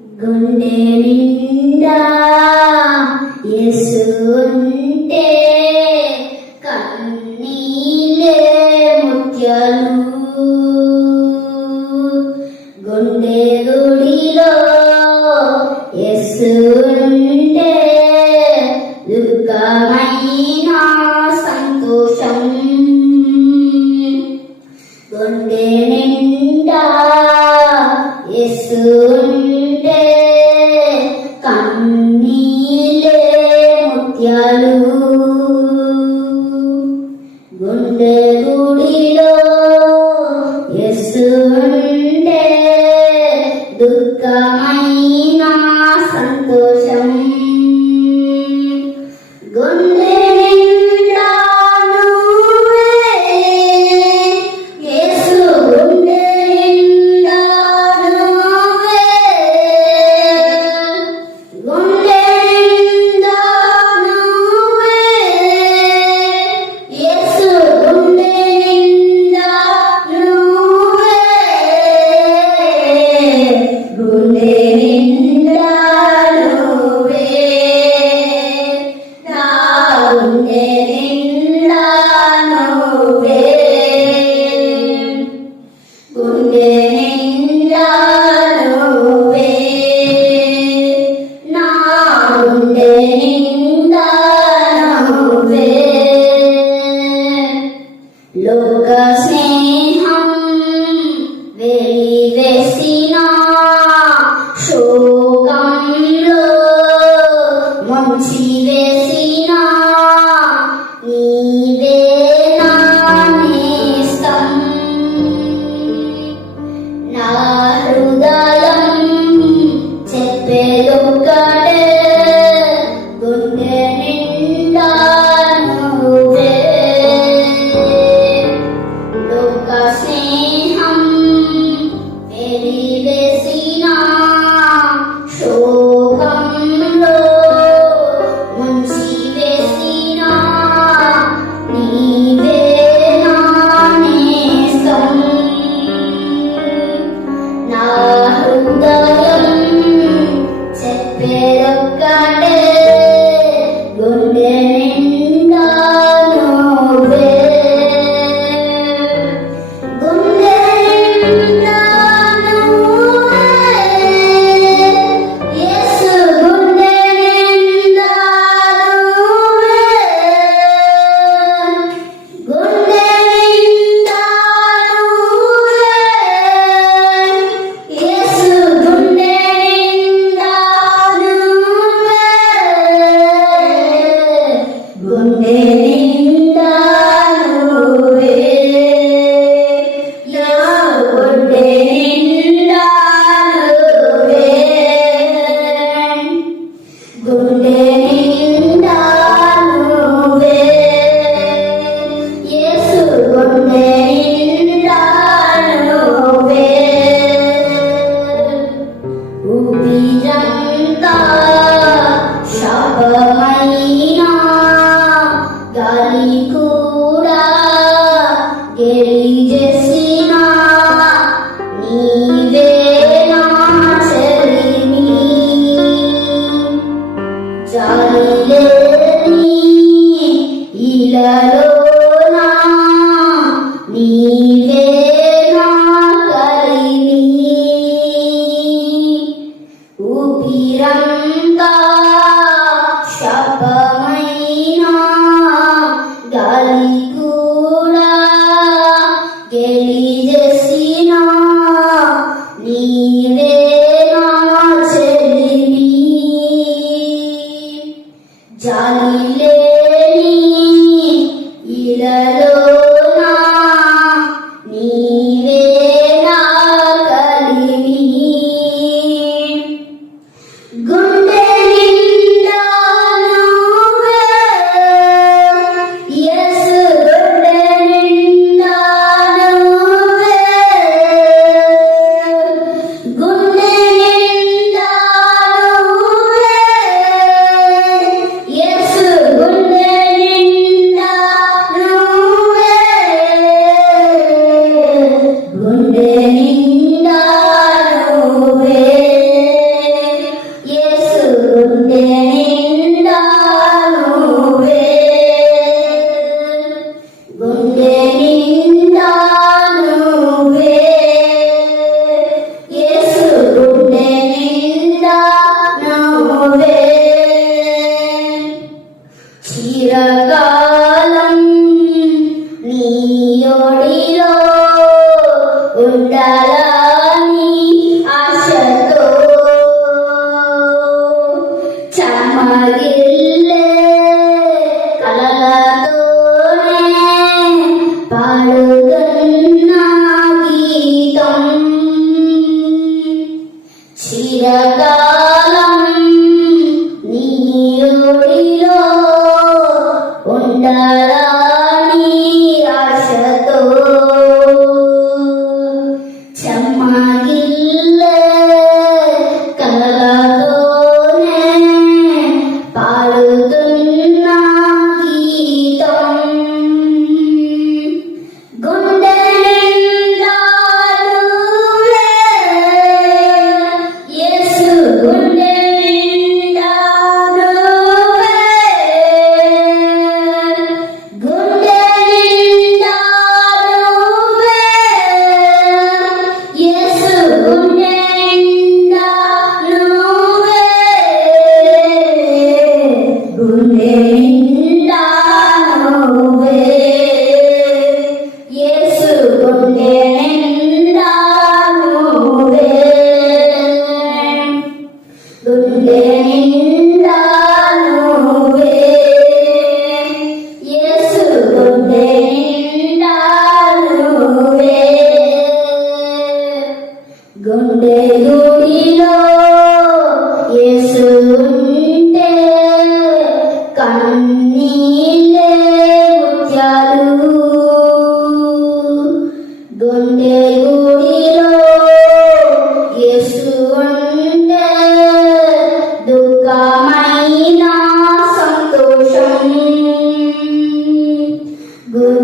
గుండె నిండా ఎసుంటే కన్నీలే ముత్యాలు. గుండె గుడిలో ఎసు இருபத்தி see. صلي إلى ربك சிறகா గుండె